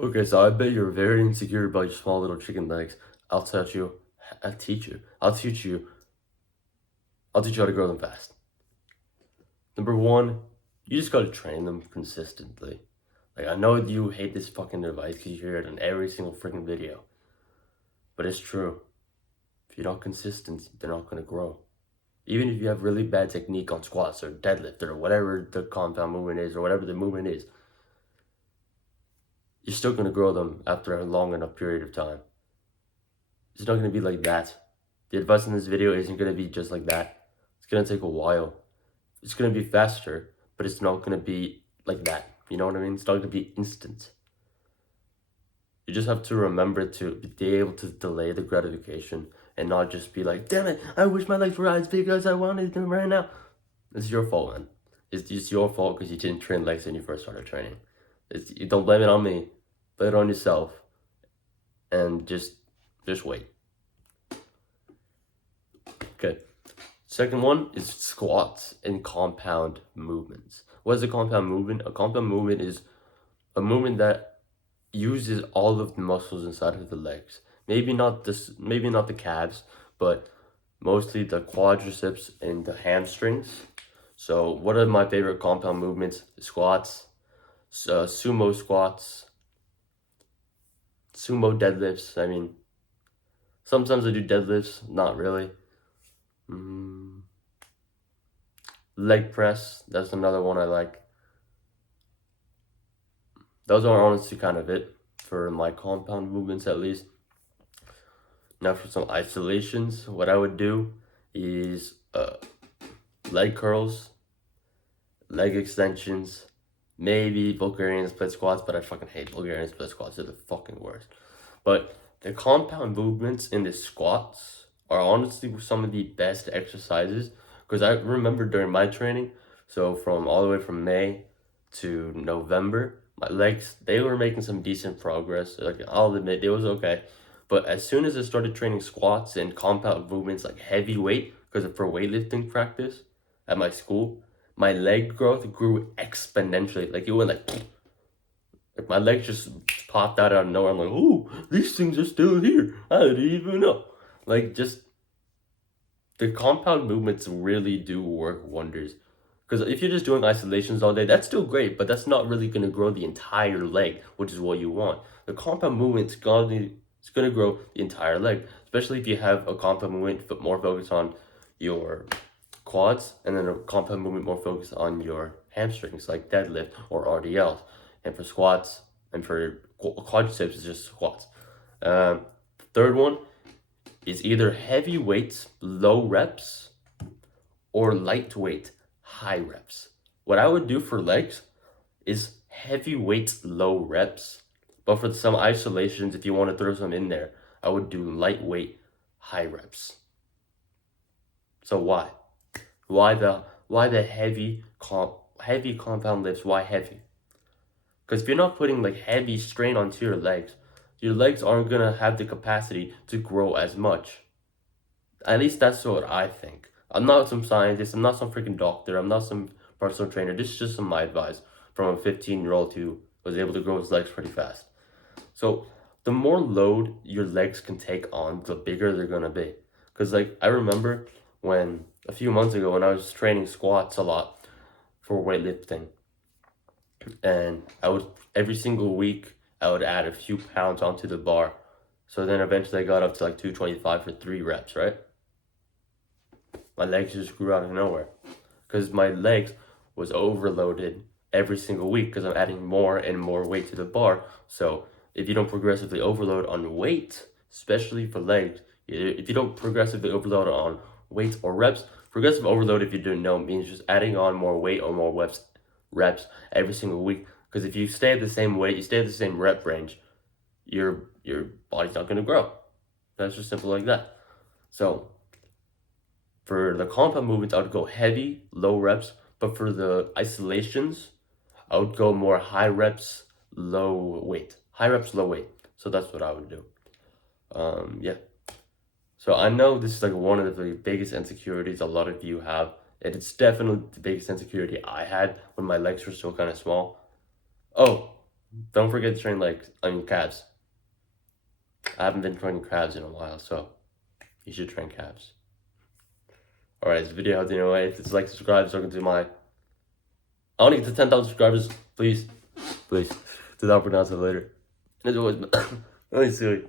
Okay, so I bet you're very insecure about your small little chicken legs. I'll teach you. I'll teach you. I'll teach you. I'll teach you how to grow them fast. Number one, you just gotta train them consistently. Like, I know you hate this fucking advice because you hear it in every single freaking video, but it's true. If you're not consistent, they're not gonna grow. Even if you have really bad technique on squats or deadlift or whatever the compound movement is or whatever the movement is, you're still gonna grow them after a long enough period of time. It's not gonna be like that. The advice in this video isn't gonna be just like that. It's gonna take a while. It's gonna be faster, but it's not gonna be like that. You know what I mean? It's not gonna be instant. You just have to remember to be able to delay the gratification and not just be like, damn it, I wish my legs were as big as I wanted them right now. It's your fault, man. It's just your fault because you didn't train legs when you first started training. You don't blame it on me. Blame it on yourself. And just wait. Okay. Second one is squats and compound movements. What is a compound movement? A compound movement is a movement that uses all of the muscles inside of the legs. Maybe not the calves, but mostly the quadriceps and the hamstrings. So what are my favorite compound movements? Squats, sumo squats, sumo deadlifts. I mean, sometimes I do deadlifts, not really. Leg press, that's another one I like. Those are honestly kind of it for my compound movements, at least. Now for some isolations, what I would do is leg curls, leg extensions, maybe Bulgarian split squats, but I fucking hate Bulgarian split squats. They're the fucking worst. But the compound movements in the squats are honestly some of the best exercises because I remember during my training, so from all the way from May to November, my legs, they were making some decent progress. Like, I'll admit, it was okay. But as soon as I started training squats and compound movements like heavy weight, because for weightlifting practice at my school, my leg growth grew exponentially. Like, it went like my legs just popped out of nowhere. I'm like, oh, these things are still here. I didn't even know. Like, just the compound movements really do work wonders. Because if you're just doing isolations all day, that's still great, but that's not really going to grow the entire leg, which is what you want. The compound movement's it's gonna grow the entire leg, especially if you have a compound movement more focused on your quads, and then a compound movement more focused on your hamstrings, like deadlift or RDLs. And for squats and for quadriceps, it's just squats. Third one is either heavy weights, low reps, or lightweight, high reps. What I would do for legs is heavy weights, low reps. But for some isolations, if you want to throw some in there, I would do lightweight, high reps. So why? Why the heavy compound lifts? Why heavy? Because if you're not putting like heavy strain onto your legs aren't gonna have the capacity to grow as much. At least that's what I think. I'm not some scientist, I'm not some freaking doctor, I'm not some personal trainer. This is just some my advice from a 15-year-old who was able to grow his legs pretty fast. So the more load your legs can take on, the bigger they're gonna be. Because like I remember when a few months ago when I was training squats a lot for weightlifting, and I would every single week I would add a few pounds onto the bar. So then eventually I got up to like 225 for 3 reps, right? My legs just grew out of nowhere because my legs was overloaded every single week because I'm adding more and more weight to the bar. So if you don't progressively overload on weight, especially for legs, if you don't progressively overload on weights or reps, progressive overload, if you didn't know, means just adding on more weight or more reps every single week. Because if you stay at the same weight, you stay at the same rep range, your body's not gonna grow. That's just simple like that. So for the compound movements, I would go heavy, low reps. But for the isolations, I would go more high reps, low weight. High reps, low weight. So that's what I would do. Yeah. So I know this is like one of the biggest insecurities a lot of you have. And it's definitely the biggest insecurity I had when my legs were still kind of small. Oh, Don't forget to train calves. I haven't been training calves in a while, so you should train calves. Alright, this video helped you anyway. If it's like, subscribe, so I can do my... I want to get to 10,000 subscribers, please. Please. Did not pronounce it later. As always, let me see.